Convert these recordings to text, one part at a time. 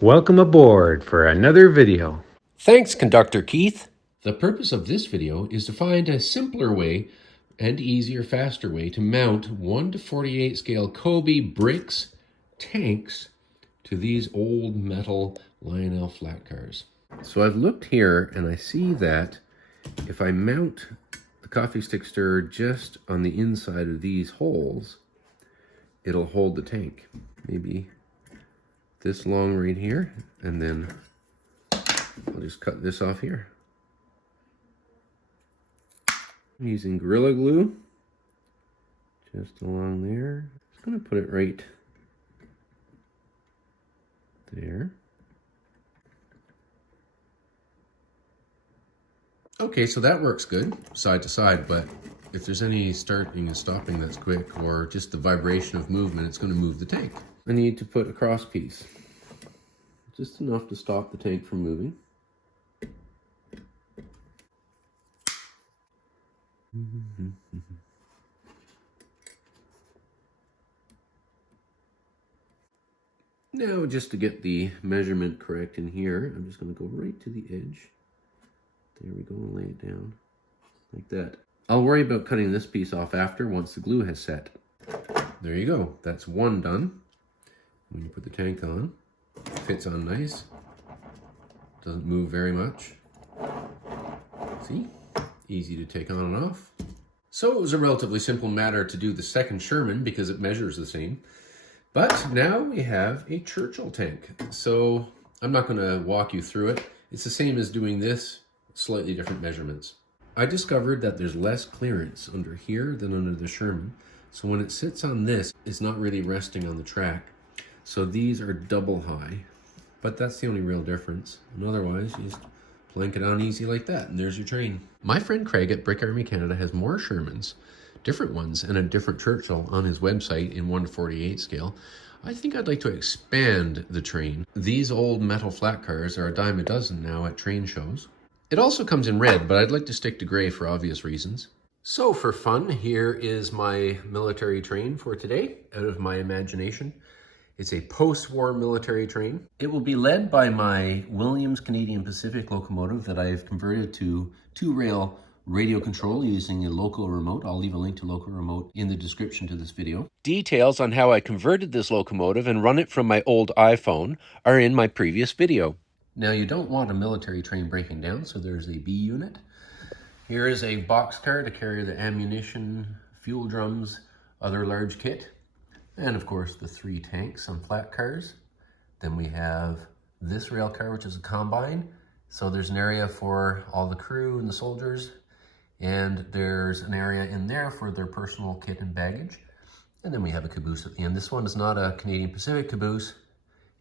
Welcome aboard for another video. Thanks, Conductor Keith. The purpose of this video is to find a simpler way and easier, faster way to mount 1 to 48 scale COBI bricks tanks to these old metal Lionel flat cars. So I've looked here and I see that if I mount the coffee stick stirrer just on the inside of these holes, it'll hold the tank. Maybe this long right here, and then I'll just cut this off here. I'm using Gorilla Glue just along there. Just gonna put it right there. Okay, so that works good, side to side, but if there's any starting and stopping that's quick, or just the vibration of movement, it's gonna move the tank. I need to put a cross piece, just enough to stop the tank from moving. Now, just to get the measurement correct in here, I'm just going to go right to the edge. There we go, and lay it down like that. I'll worry about cutting this piece off after, once the glue has set. There you go, that's one done. When you put the tank on, it fits on nice. Doesn't move very much. See? Easy to take on and off. So it was a relatively simple matter to do the second Sherman because it measures the same. But now we have a Churchill tank. So I'm not going to walk you through it. It's the same as doing this, slightly different measurements. I discovered that there's less clearance under here than under the Sherman. So when it sits on this, it's not really resting on the track. So these are double high, but that's the only real difference. And otherwise, you just plank it on easy like that, and there's your train. My friend Craig at Brick Army Canada has more Shermans, different ones, and a different Churchill on his website in 1 to 48 scale. I think I'd like to expand the train. These old metal flat cars are a dime a dozen now at train shows. It also comes in red, but I'd like to stick to gray for obvious reasons. So for fun, here is my military train for today, out of my imagination. It's a post-war military train. It will be led by my Williams Canadian Pacific locomotive that I've converted to two-rail radio control using a local remote. I'll leave a link to local remote in the description to this video. Details on how I converted this locomotive and run it from my old iPhone are in my previous video. Now, you don't want a military train breaking down, so there's a B unit. Here is a boxcar to carry the ammunition, fuel drums, other large kit. And of course, the 3 tanks on flat cars. Then we have this rail car, which is a combine. So there's an area for all the crew and the soldiers. And there's an area in there for their personal kit and baggage. And then we have a caboose at the end. This one is not a Canadian Pacific caboose.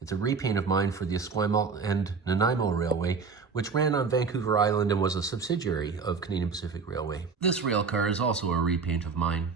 It's a repaint of mine for the Esquimalt and Nanaimo Railway, which ran on Vancouver Island and was a subsidiary of Canadian Pacific Railway. This rail car is also a repaint of mine.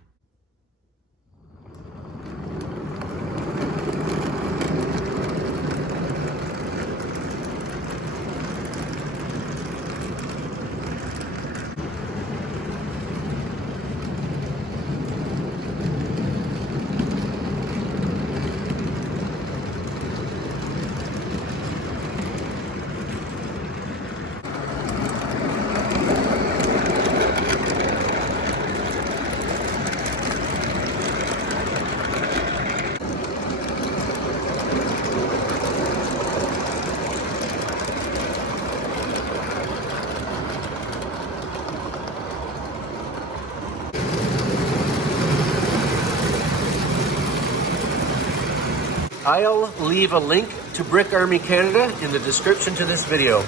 I'll leave a link to Brick Army Canada in the description to this video.